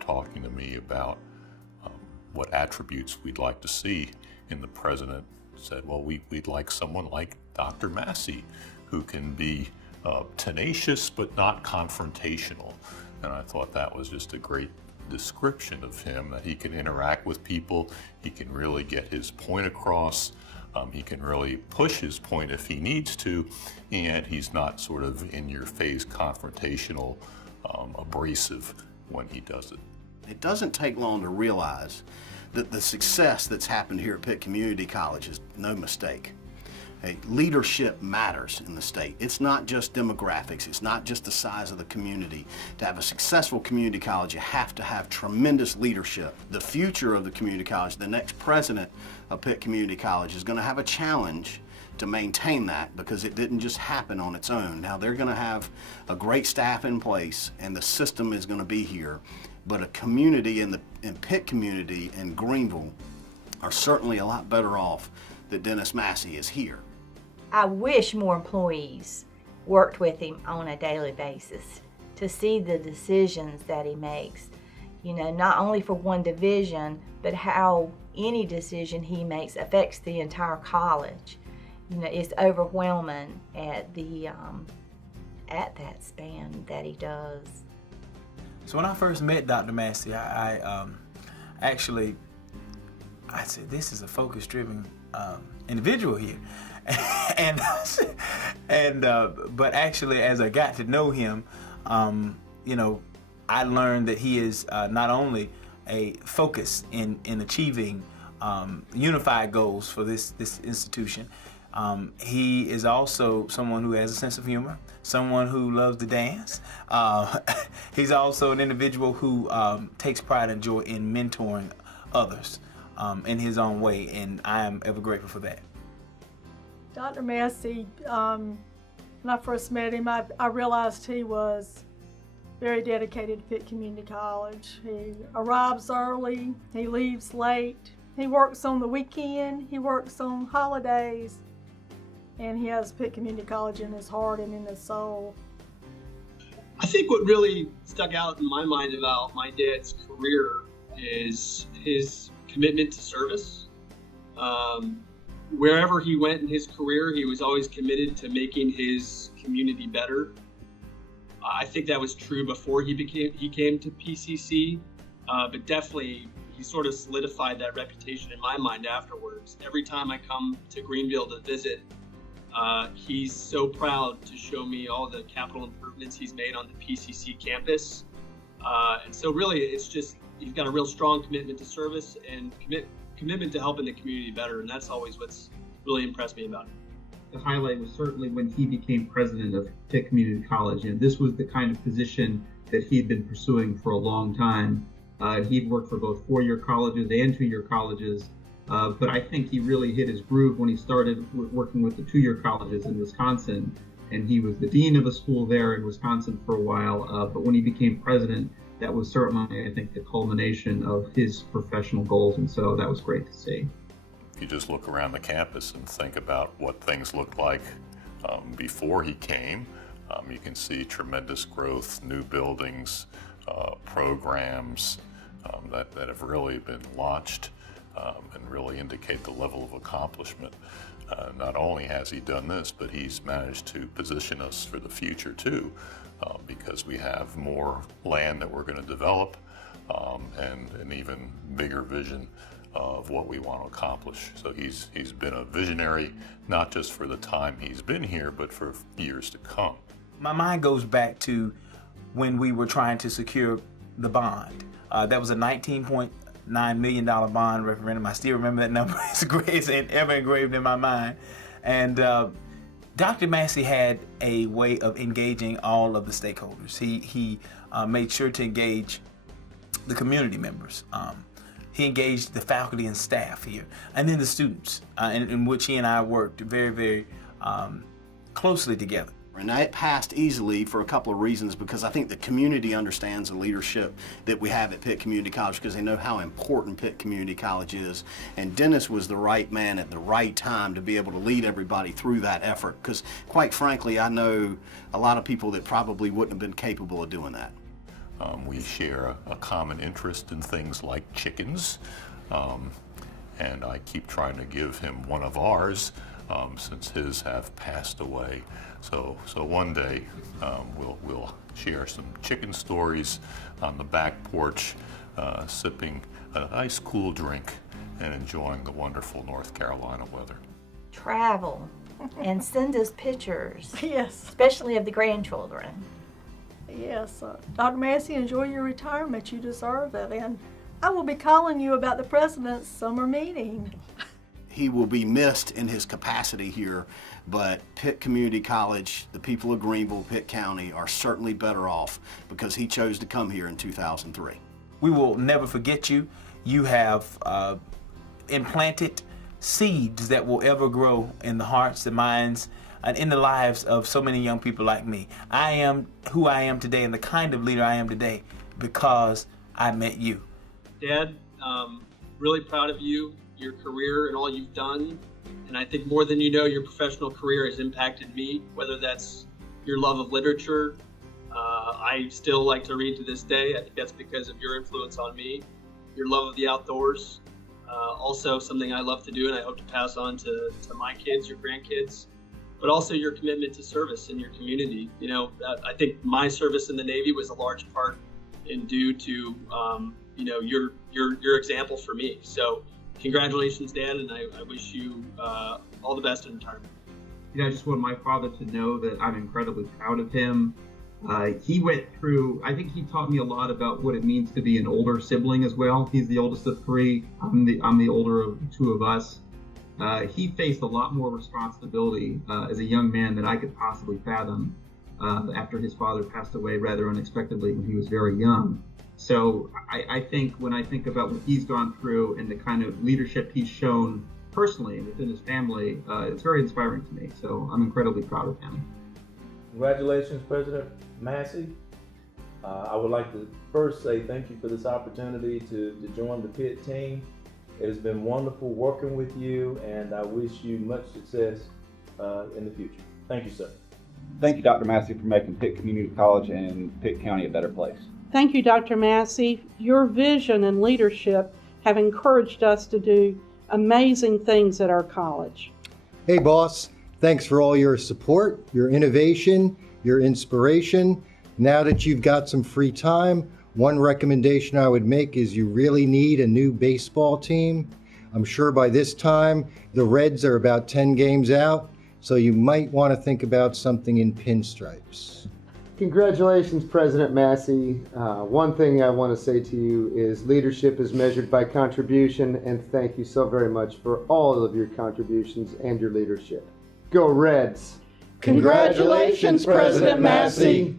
talking to me about what attributes we'd like to see in the president, said, well, we'd like someone like Dr. Massey, who can be tenacious but not confrontational. And I thought that was just a great description of him, that he can interact with people, he can really get his point across, he can really push his point if he needs to, and he's not sort of in-your-face confrontational, abrasive when he does it. It doesn't take long to realize that the success that's happened here at Pitt Community College is no mistake. Hey, leadership matters in the state. It's not just demographics, it's not just the size of the community. To have a successful community college, you have to have tremendous leadership. The future of the community college, the next president of Pitt Community College is going to have a challenge to maintain that, because it didn't just happen on its own. Now they're going to have a great staff in place and the system is going to be here, but a community in Pitt community and Greenville are certainly a lot better off that Dennis Massey is here. I wish more employees worked with him on a daily basis to see the decisions that he makes, you know, not only for one division, but how any decision he makes affects the entire college. You know, it's overwhelming at that span that he does. So when I first met Dr. Massey, I said, this is a focus-driven individual here. But actually, as I got to know him, you know, I learned that he is not only a focus in achieving unified goals for this institution. He is also someone who has a sense of humor, someone who loves to dance. He's also an individual who takes pride and joy in mentoring others in his own way, and I am ever grateful for that. Dr. Massey, when I first met him, I realized he was very dedicated to Pitt Community College. He arrives early, he leaves late, he works on the weekend, he works on holidays, and he has Pitt Community College in his heart and in his soul. I think what really stuck out in my mind about my dad's career is his commitment to service. Wherever he went in his career, he was always committed to making his community better. I think that was true before he came to PCC, but definitely he sort of solidified that reputation in my mind afterwards. Every time I come to Greenville to visit, he's so proud to show me all the capital improvements he's made on the PCC campus. And so really, it's just, he's got a real strong commitment to service and commitment to helping the community better, and that's always what's really impressed me about him. The highlight was certainly when he became president of Pitt Community College, and this was the kind of position that he'd been pursuing for a long time. He'd worked for both four-year colleges and two-year colleges, but I think he really hit his groove when he started working with the two-year colleges in Wisconsin, and he was the dean of a school there in Wisconsin for a while, but when he became president, that was certainly, I think, the culmination of his professional goals, and so that was great to see. You just look around the campus and think about what things looked like before he came. You can see tremendous growth, new buildings, programs that have really been launched and really indicate the level of accomplishment. Not only has he done this, but he's managed to position us for the future too, because we have more land that we're going to develop and an even bigger vision of what we want to accomplish. So he's been a visionary, not just for the time he's been here, but for years to come. My mind goes back to when we were trying to secure the bond. That was a $19.9 million bond referendum. I still remember that number. It's great. It's ever engraved in my mind. And Dr. Massey had a way of engaging all of the stakeholders. He made sure to engage the community members. He engaged the faculty and staff here, and then the students, in which he and I worked very, very closely together. And that passed easily for a couple of reasons, because I think the community understands the leadership that we have at Pitt Community College, because they know how important Pitt Community College is. And Dennis was the right man at the right time to be able to lead everybody through that effort, because quite frankly, I know a lot of people that probably wouldn't have been capable of doing that. We share a common interest in things like chickens, and I keep trying to give him one of ours since his have passed away. So one day we'll share some chicken stories on the back porch, sipping a nice cool drink and enjoying the wonderful North Carolina weather. Travel and send us pictures, Yes, especially of the grandchildren. yes. Dr. Massey, enjoy your retirement. You deserve it. And I will be calling you about the president's summer meeting. He will be missed in his capacity here, but Pitt Community College, the people of Greenville, Pitt County, are certainly better off because he chose to come here in 2003. We will never forget you. You have implanted seeds that will ever grow in the hearts, the minds, and in the lives of so many young people like me. I am who I am today and the kind of leader I am today because I met you. Dad, really proud of you, your career and all you've done. And I think more than you know, your professional career has impacted me, whether that's your love of literature. I still like to read to this day. I think that's because of your influence on me. Your love of the outdoors, also something I love to do and I hope to pass on to my kids, your grandkids, but also your commitment to service in your community. You know, I think my service in the Navy was a large part in due to, you know, your example for me. So congratulations, Dad, and I wish you all the best in retirement. You know, I just want my father to know that I'm incredibly proud of him. He went through, I think he taught me a lot about what it means to be an older sibling as well. He's the oldest of three. I'm the older of two of us. He faced a lot more responsibility as a young man than I could possibly fathom after his father passed away rather unexpectedly when he was very young. So I think when I think about what he's gone through and the kind of leadership he's shown personally and within his family, it's very inspiring to me. So I'm incredibly proud of him. Congratulations, President Massey. I would like to first say thank you for this opportunity to join the Pitt team. It has been wonderful working with you, and I wish you much success in the future. Thank you, sir. Thank you, Dr. Massey, for making Pitt Community College and Pitt County a better place. Thank you, Dr. Massey. Your vision and leadership have encouraged us to do amazing things at our college. Hey, boss. Thanks for all your support, your innovation, your inspiration. Now that you've got some free time, one recommendation I would make is you really need a new baseball team. I'm sure by this time, the Reds are about 10 games out, so you might want to think about something in pinstripes. Congratulations, President Massey. One thing I want to say to you is leadership is measured by contribution, and thank you so very much for all of your contributions and your leadership. Go Reds! Congratulations, President Massey.